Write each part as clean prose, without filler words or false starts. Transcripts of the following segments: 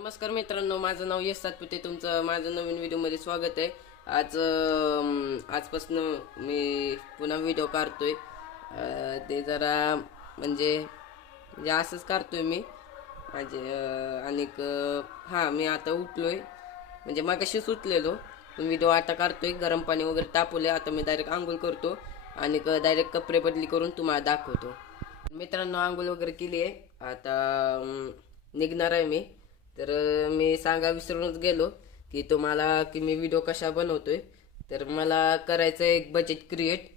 नमस्कार मित्रांनो, माझं नाव यश सातपुते. तुमचं माझं नवीन व्हिडिओमध्ये स्वागत आहे. आजपासून मी पुन्हा व्हिडिओ काढतोय. ते जरा म्हणजे म्हणजे असंच काढतोय मी माझे हां, मी आता उठलोय, म्हणजे मगाशी सुटलेलो, पण व्हिडिओ आता काढतोय. गरम पाणी वगैरे तापवले. आता मी डायरेक्ट आंघोळ करतो आणि डायरेक्ट कपडे बदली करून तुम्हाला दाखवतो. मित्रांनो, आंघोळ वगैरे केली आहे. आता निघणार आहे मी. तर मी सांगा विसरूनच गेलो की तुम्हाला की मी व्हिडिओ कशा बनवतोय. तर मला करायचं आहे एक बजेट क्रिएट.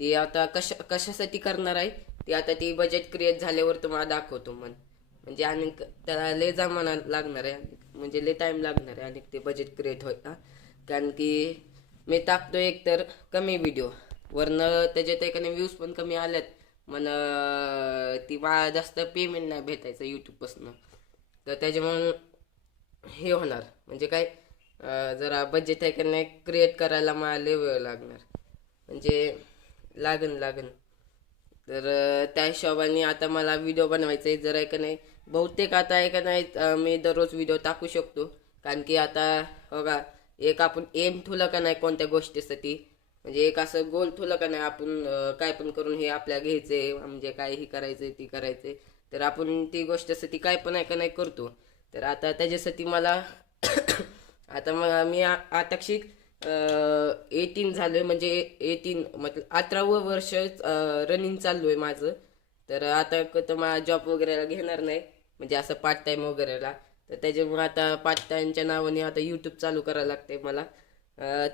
ती आता कशासाठी करणार आहे ती आता ती बजेट क्रिएट झाल्यावर तुम्हाला दाखवतो. म्हणजे आणि त्याला लय जमाना लागणार आहे, म्हणजे लय टाईम लागणार आहे आणि ते बजेट क्रिएट व्हायला. कारण की मी टाकतोय एकतर कमी व्हिडिओ, वरनं त्याच्यात एकाने व्ह्यूज पण कमी आल्यात. ती मला जास्त पेमेंट नाही भेटायचं यूट्यूबपासून. तर त्याच्यामुळे हे होणार म्हणजे काय, जरा बजेट आहे का नाही क्रिएट करायला मला लय वेळ लागणार, म्हणजे लागन. तर त्या हिशोबाने आता मला व्हिडिओ बनवायचा आहे. जर आहे का नाही, बहुतेक आता आहे का नाही मी दररोज व्हिडिओ टाकू शकतो. कारण की आता बघा, एक आपण एम ठेवलं का नाही कोणत्या गोष्टीसाठी, म्हणजे एक असं गोल ठेवलं का नाही आपण, काय पण करून हे आपल्या घ्यायचंय, म्हणजे काय ही करायचंय ती करायचंय, तर आपण ती गोष्टीसाठी काय पण आहे का नाही करतो. तर आता त्याच्यासाठी मला आता मग मी आता शिक 18 झालोय, म्हणजे 18 मतलब 18वं वर्ष रनिंग चालू आहे माझं. तर आता तर मला जॉब वगैरेला घेणार नाही, म्हणजे असं पार्ट टाईम वगैरेला. तर त्याच्यामुळे आता पार्ट टाईमच्या नावाने आता यूट्यूब चालू करायला लागते मला.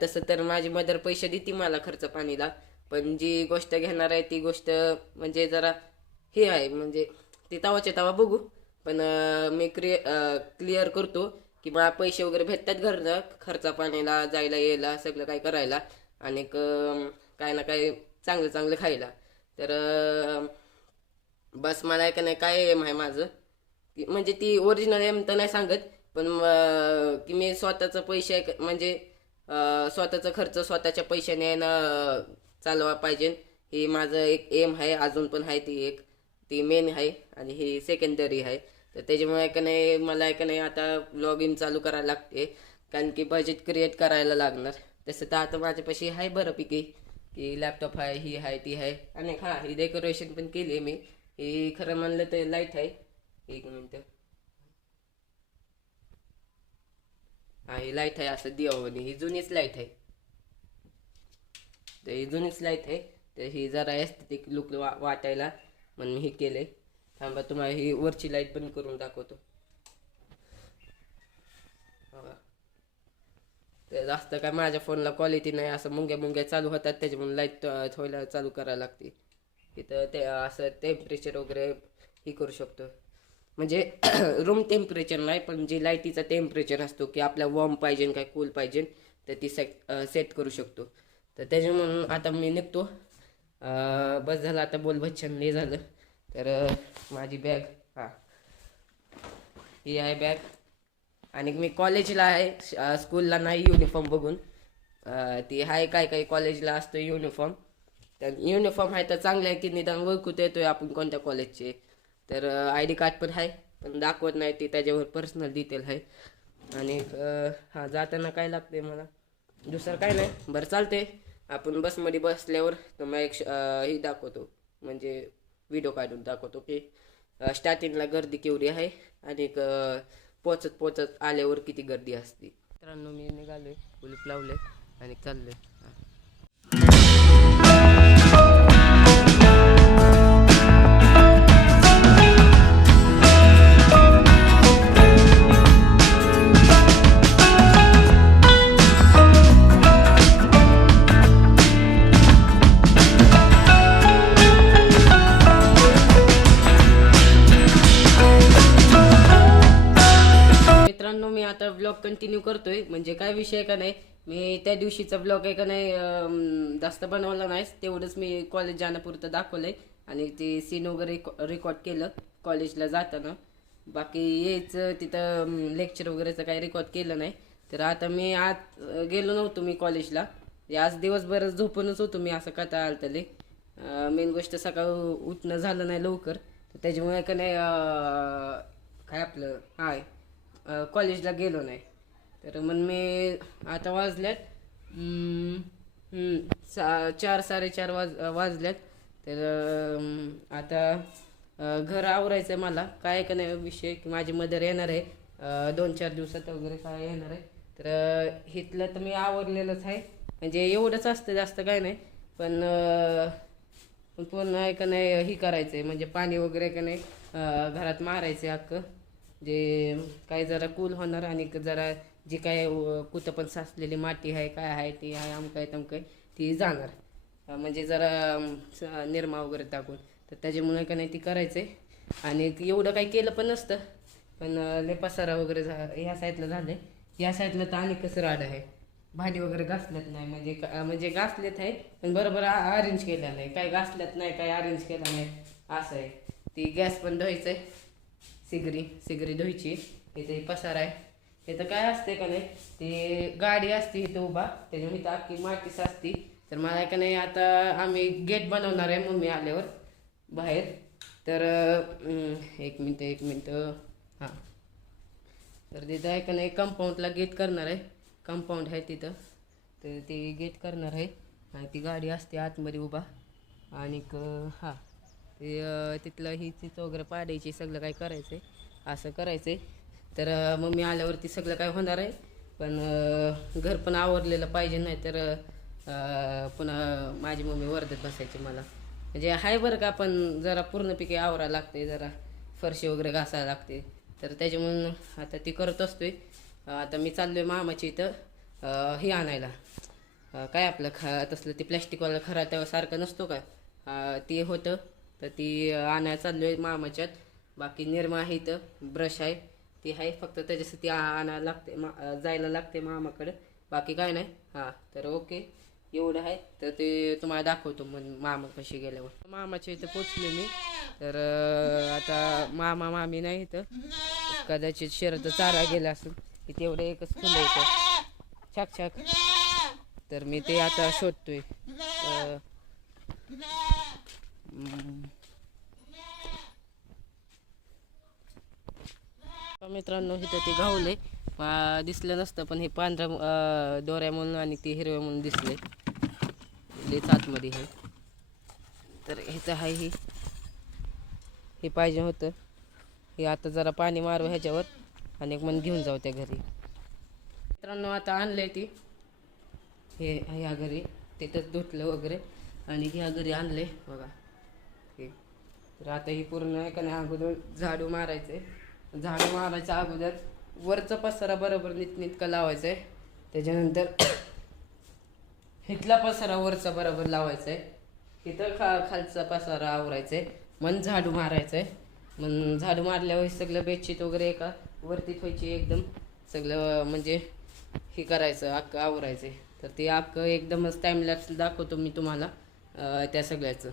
तसं तर माझी मदर पैसे देते मला खर्च पाणीला, पण जी गोष्ट घेणार आहे ती गोष्ट म्हणजे जरा हे आहे, म्हणजे ती तवाच्या तवा बघू. पण मी क्लिअर करतो की मला पैसे वगैरे भेटतात घरनं खर्चा पाणीला, जायला यायला, सगळं काय करायला, आणि काय ना काय चांगलं चांगलं खायला. तर बस मला का नाही काय एम आहे माझं, म्हणजे ती ओरिजिनल एम तर नाही सांगत, पण की मी स्वतःचं पैसे म्हणजे स्वतःचा खर्च स्वतःच्या पैशाने चालवा पाहिजे. हे माझं एक एम आहे, अजून पण आहे. ती मेन आहे आणि ही सेकंडरी आहे. तर त्याच्यामुळे का नाही मला का नाही आता लॉग इन चालू करायला लागते, कारण की बजेट क्रिएट करायला लागणार. तसं तर आता माझ्यापाशी आहे बऱ्यापैकी, की लॅपटॉप आहे, ही आहे, ती आहे, आणि हां, ही डेकोरेशन पण केली आहे मी. ही खरं म्हणलं तर लाईट आहे. एक मिनटं. हा, ही लाईट आहे असं दिवावली, ही जुनीच लाईट आहे. तर ही जुनीच लाईट आहे. तर ही जरा एस्थेटिक लुक वाटायला म्हणून मी हे केले. थांबा, तुम्हाला ही वरची लाईट पण करून दाखवतो. बघा. तर जास्त काय माझ्या फोनला क्वालिटी नाही, असं मुंग्या मुंग्या चालू होतात, त्याच्यामुळे लाईट थोड्या चालू करायला लागते. तिथं ते असं टेम्परेचर वगैरे ही करू शकतो, म्हणजे रूम टेम्परेचर नाही, पण जे लाईटीचा टेम्परेचर असतो की आपल्या वॉर्म पाहिजे काय कूल पाहिजे, तर ती सेट करू शकतो. तर त्याच्यामुळं आता मी निघतो. बस झालं आता, बोल बच्चन हे झालं. तर माझी बॅग, हां, ही आहे बॅग. आणि मी कॉलेजला आहे, स्कूलला नाही युनिफॉर्म बघून. ती आहे, काय काय कॉलेजला असतो युनिफॉर्म. तर युनिफॉर्म आहे तर चांगलं आहे की निदान ओळखूत येतोय आपण कोणत्या कॉलेजचे. तर आय डी कार्ड पण आहे, पण दाखवत नाही ते, त्याच्यावर पर्सनल डिटेल आहे. आणि हां, जाताना काय लागते मला, दुसरं काय नाही. बरं चालते, आपण बसमध्ये बसल्यावर तुम्हाला एक हे दाखवतो, म्हणजे व्हिडिओ काढून दाखवतो की स्टार्टिंगला गर्दी केवढी आहे आणि पोचत पोचत आल्यावर किती गर्दी असते. मित्रांनो, मी निघालोय, कुलूप लावले आणि चाललोय. मित्रांनो, मी आता ब्लॉग कंटिन्यू करतोय. म्हणजे काय विषय का नाही, मी त्या दिवशीचा ब्लॉग आहे का नाही जास्त बनवला नाही, तेवढंच मी कॉलेज जाण्यापुरतं दाखवलंय आणि ते सीन वगैरे रेकॉर्ड केलं कॉलेजला जाताना. बाकी यायचं तिथं लेक्चर वगैरेचं काही रेकॉर्ड केलं नाही. तर आता मी आज गेलो नव्हतो मी कॉलेजला, आज दिवसभर झोपूनच होतो मी, असं कथा आलं तरी. मेन गोष्ट सकाळ उठणं झालं नाही लवकर, तर त्याच्यामुळे का नाही काय आपलं हाय कॉलेजला गेलो नाही. तर मग मी आता वाजल्यात 4 4:30 वाजल्यात. तर आता घर आवरायचं आहे मला. काय का नाही विषय की माझी मदर येणार आहे 2-4 दिवसात वगैरे काय येणार आहे. तर इथलं तर मी आवरलेलंच आहे. म्हणजे एवढंच असतं, जास्त काय नाही. पण पुन्हा आहे का नाही ही करायचं आहे, म्हणजे पाणी वगैरे का नाही घरात मारायचं अख्खं. जे काय जरा कूल होणार आणि जरा जी काय कुठं पण साचलेली माती आहे काय आहे ती आहे अमकाय तमकाय ती जाणार. म्हणजे जरा निरमा वगैरे टाकून. तर त्याच्यामुळे का नाही ती करायचं आहे. आणि एवढं काही केलं पण नसतं. पण लय पसारा वगैरे ह्या साईडला झालं. या साईडला तर आणि कसं राड आहे. भांडी वगैरे घासल्यात नाही, म्हणजे घासलेत आहे पण बरोबर अरेंज केलं नाही. काय घासल्यात नाही, काय अरेंज केलं नाही, असं आहे. ती गॅस पण धुवायचं आहे. सिगरी धुवायची. इथे पसारा आहे. इथं काय असते का नाही, ते गाडी असते इथं उभा, त्याच्यामुळे इथं अख्खी मातीच असती. तर मला का नाही आता आम्ही गेट बनवणार आहे मम्मी आल्यावर बाहेर. तर एक मिनटं हां. तर तिथं आहे का नाही कंपाऊंडला गेट करणार आहे. कंपाऊंड आहे तिथं, तर ते गेट करणार आहे. आणि ती गाडी असते आतमध्ये उभा. आणि हां ते तिथलं ही चिच वगैरे पाडायची, सगळं काय करायचं आहे, असं करायचं आहे. तर मम्मी आल्यावरती सगळं काय होणार आहे. पण घर पण आवरलेलं पाहिजे, नाही तर पुन्हा माझी मम्मी वरडत बसायची मला. म्हणजे आहे बरं का, पण जरा पूर्णपैकी आवरायला लागते, जरा फरशी वगैरे घासायला लागते. तर त्याच्यामुळं आता ती करत असतोय. आता मी चाललो आहे मामाची इथं हे आणायला. काय आपलं तसलं ते प्लॅस्टिकवाला खरा त्यासारखं नसतो का, ते होतं. तर ती आणायला चाललो आहे मामाच्यात. बाकी निरमा आहे इथं, ब्रश आहे, ती आहे. फक्त त्याच्यासाठी आणायला लागते, जायला लागते मामाकडं. बाकी काय नाही. हां तर ओके, एवढं आहे. तर ते तुम्हाला दाखवतो मग मामा कशी गेल्यावर. मामाच्या इथं पोचले मी. तर आता मामा मामी नाही इथं, कदाचित शरद चारा गेला असेल. इथे एवढं एकच फुलं इथं छाक छाक. तर मी ते आता शोधतोय. मित्रांनो इथं ते गावले दिसलं नसतं, पण हे पांढऱ्या दोऱ्या म्हणून आणि ते हिरव्या म्हणून दिसले. लेच आतमध्ये आहे. तर ह्याचं आहे हे पाहिजे होतं. हे आता जरा पाणी मारू ह्याच्यावर आणि मग घेऊन जाऊ त्या घरी. मित्रांनो आता आणलंय ती हे ह्या घरी, तिथंच धुतलं वगैरे आणि ह्या घरी आणले बघा हे. तर आता ही पूर्ण आहे का नाही अगोदर झाडू मारायचे. झाडू मारायच्या अगोदर वरचा पसारा बरोबर नीटनेटका लावायचा आहे. त्याच्यानंतर इथला पसारा वरचा बरोबर लावायचा आहे. इथं खालचा पसारा आवरायचा आहे. मन झाडू मारायचं आहे. मग झाडू मारल्यावर सगळं बेडशीट वगैरे एका वरती ठेवायची एकदम सगळं, म्हणजे हे करायचं अख्खं आवरायचं आहे. तर ते अख्खं एकदमच टाईमलॅप्स दाखवतो मी तुम्हाला त्या सगळ्याचं.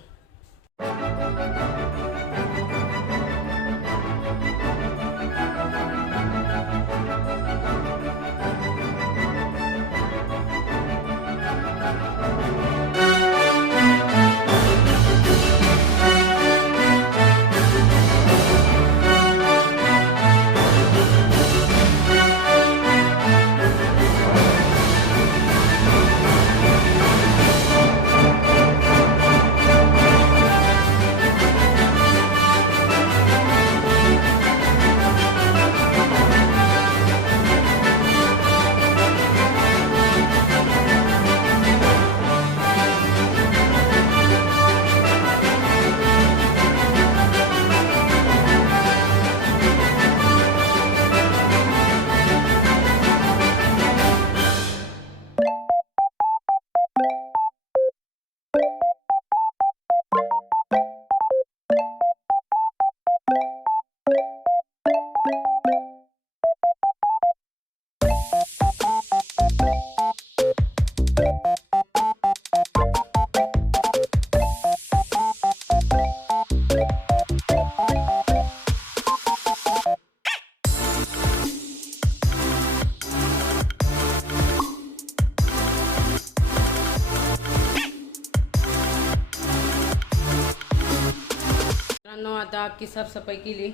आता अख्खी साफसफाई केली.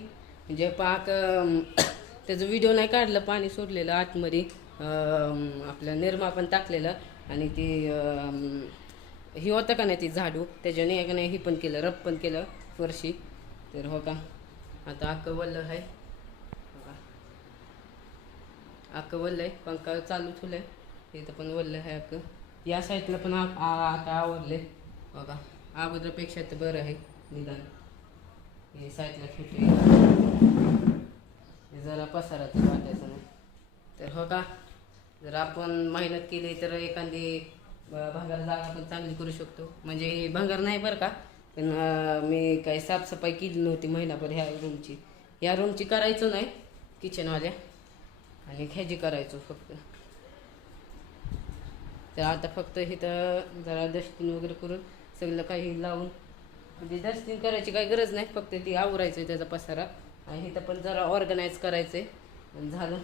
म्हणजे पाक त्याचं व्हिडिओ नाही काढलं, पाणी सोडलेलं आतमध्ये, आपलं निरमा पण टाकलेलं आणि ती ही होतं का नाही ती झाडू, त्याच्याने एक नाही ही पण केलं, रब पण केलं फरशी. तर हो का, आता अख्खं वल्लं आहे बघा, अख्खं वल्लं आहे, पंखा चालू ठेवलं आहे, इथं पण वल्लं आहे अख्खं. या साईडला पण आता आवरले बघा, अगोदरपेक्षा तर बरं आहे निदान. हे साईडला सुटे जरा पसाराचं वाटायचं नाही. तर हो का, जर आपण मेहनत केली तर एखादी भंगार जागा पण चांगली करू शकतो. म्हणजे हे भंगार नाही बरं का, पण मी काही साफसफाई केली नव्हती महिनाभर ह्या रूमची. या रूमची करायचं नाही किचनवाल्या, आणि ह्याची करायचो फक्त. तर आता फक्त इथं जरा डस्टिंग वगैरे करून सगळं काही लावून, म्हणजे डस्टिंग करायची काही गरज नाही, फक्त ती आवरायचं आहे त्याचा पसारा. आणि इथं पण जरा ऑर्गनाईज करायचं आहे, झालं.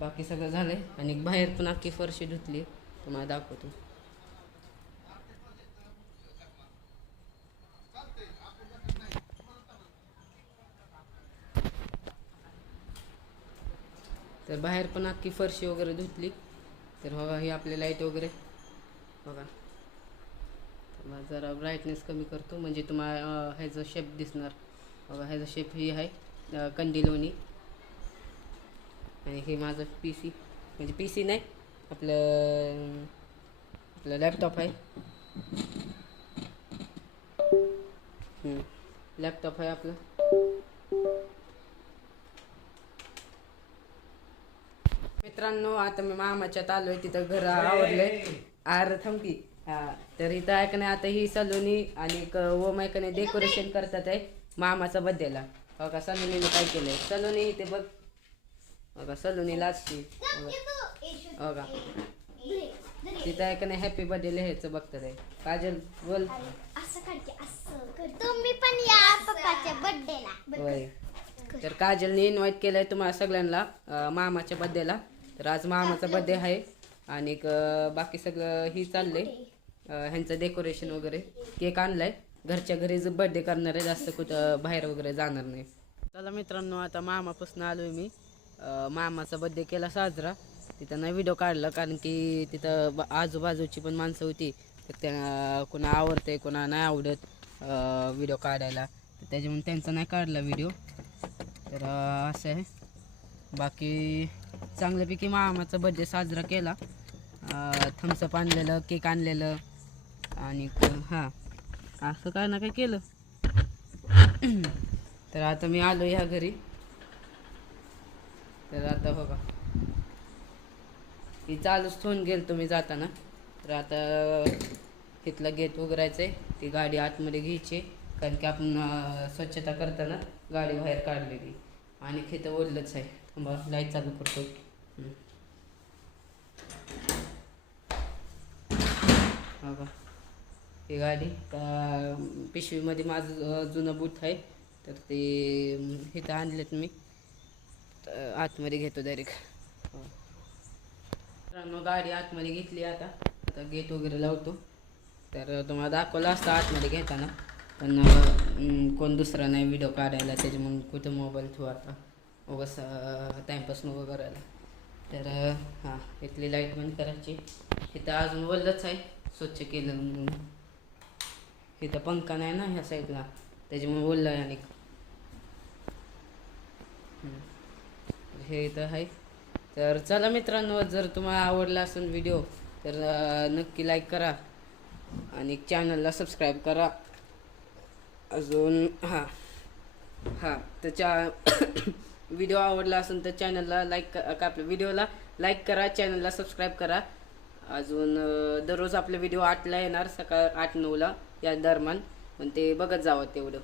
बाकी सगळं झालं आहे. आणि बाहेर पण अख्खी फरशी धुतली, तुम्हाला दाखवतो. तर बाहेर पण अख्खी फरशी वगैरे धुतली. तर बघा ही आपली लाईट वगैरे बघा, जरा ब्राईटनेस कमी करतो म्हणजे तुम्हाला ह्याचा शेप दिसणार. बघा ह्याचा शेप ही आहे कंदिलोनी. आणि हे माझं पी सी, म्हणजे पी सी नाही, आपलं आपलं लॅपटॉप आहे. लॅपटॉप आहे आपलं. मित्रांनो, आता मी मामाच्यात आलोय, तिथं घर आवडलंय. थांबकी. तर इथं आहे का नाही, आता ही सलोनी आणि ओम आहे का नाही डेकोरेशन करतात आहे मामाचा बड्डेला. हो का, सलोनीने काय केलंय, सलोनी इथे बघ. हो का, सलोनी लाजती. हो का, तिथं आहे का नाही हॅपी बर्थडे लिहायचं बघतात आहे. काजल बोल. तुम्ही पण या पप्पाच्या बर्थडेला. होय, तर काजलने इन्व्हाइट केलंय तुम्हाला सगळ्यांना मामाच्या बर्थडेला. तर आज मामाचा बर्थडे आहे आणि बाकी सगळं ही चाललंय, ह्यांचं डेकोरेशन वगैरे. केक आणलाय, घरच्या घरीच बर्थडे करणार आहे, जास्त कुठं बाहेर वगैरे जाणार नाही. चला मित्रांनो, आता मामापासून आलोय मी. मामाचा बर्थडे केला साजरा. तिथं नाही व्हिडिओ काढला, कारण की तिथं आजूबाजूची पण माणसं होती. तर त्या कोणा आवडते कोणा नाही आवडत व्हिडिओ काढायला, तर त्याच्यामुळे त्यांचा नाही काढला व्हिडिओ. तर असं आहे. बाकी चांगल्यापैकी मामाचा बर्थडे साजरा केला. थम्सअप आणलेलं, केक आणलेलं आणि हां असं काय ना काय केलं. तर आता मी आलो ह्या घरी. तर आता बघा ही चालूच ठेवून गेल तुम्ही जाताना. तर आता तिथला गेट उघडायचं आहे, ती गाडी आतमध्ये घ्यायची, कारण की आपण स्वच्छता करताना गाडी बाहेर काढलेली. आणि तिथं ओढलंच आहे. थांबा, लाईट चालू करतो. बघा ही गाडी पिशवीमध्ये माझं जुनं बूट आहे, तर ते इथं आणलेत मी. आतमध्ये घेतो डायरेक्ट. मित्रांनो, गाडी आतमध्ये घेतली. आता गेट वगैरे लावतो. तर तुम्हाला दाखवलं असतं आतमध्ये घेताना, पण कोण दुसरा नाही व्हिडिओ काढायला, त्याच्यामुळे कुठं मोबाईल ठेवू आता उगाच टाईमपास नको करायला. तर हां, इथली लाईट बंद करायची. इथं अजून वल्लच आहे, स्वच्छ केलं म्हणून. इथं पंखा नाही ना ह्या साईडला, त्याच्यामुळे ओल्लं आहे. आणि हे इथं आहे. तर चला मित्रांनो, जर तुम्हाला आवडला असेल व्हिडिओ तर नक्की लाईक करा आणि चॅनलला सबस्क्राईब करा. अजून त्याच्या व्हिडिओ आवडला असेल तर चॅनलला लाईक आपल्या व्हिडिओला लाईक करा, चॅनलला सबस्क्राईब करा. अजून दररोज आपले व्हिडिओ 8ला येणार, सकाळ 8-9ला या दरम्यान, पण ते बघत जावं तेवढं.